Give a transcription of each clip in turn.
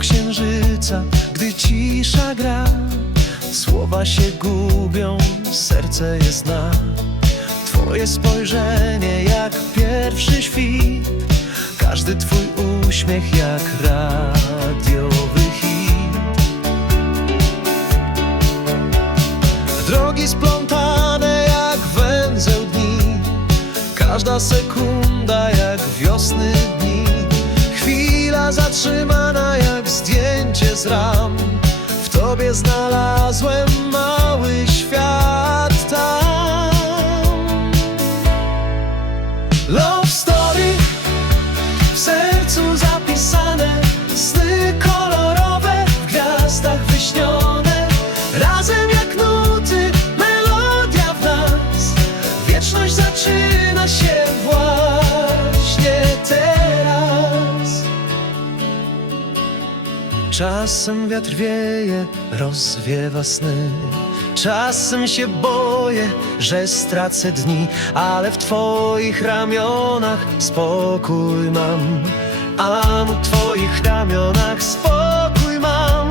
księżyca, gdy cisza gra. Słowa się gubią, serce je zna. Twoje spojrzenie jak pierwszy świt, każdy twój uśmiech jak radiowy hit. Drogi splątane jak węzeł dni Każda sekunda jak wiosny dni Chwila zdjęcie W tobie znalazłem Czasem wiatr wieje, rozwiewa sny. Czasem się boję, że stracę dni Ale w twoich ramionach spokój mam. A w twoich ramionach spokój mam.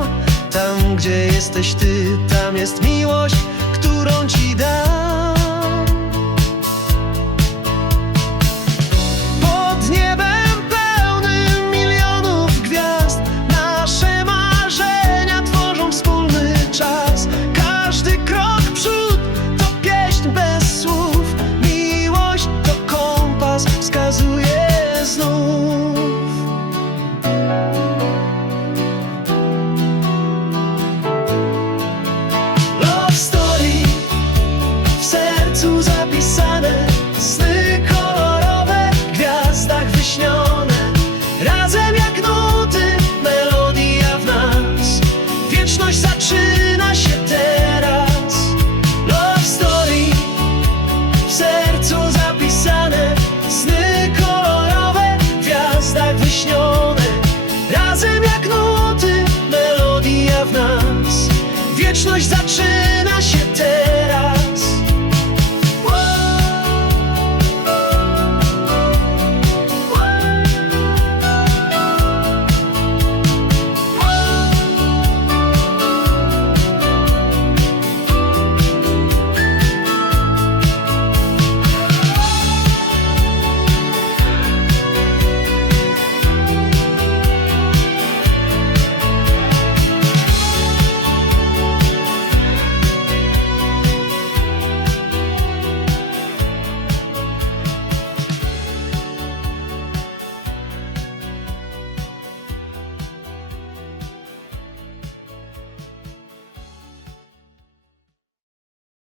Tam, gdzie jesteś ty, tam jest miłość, którą ci there's no nos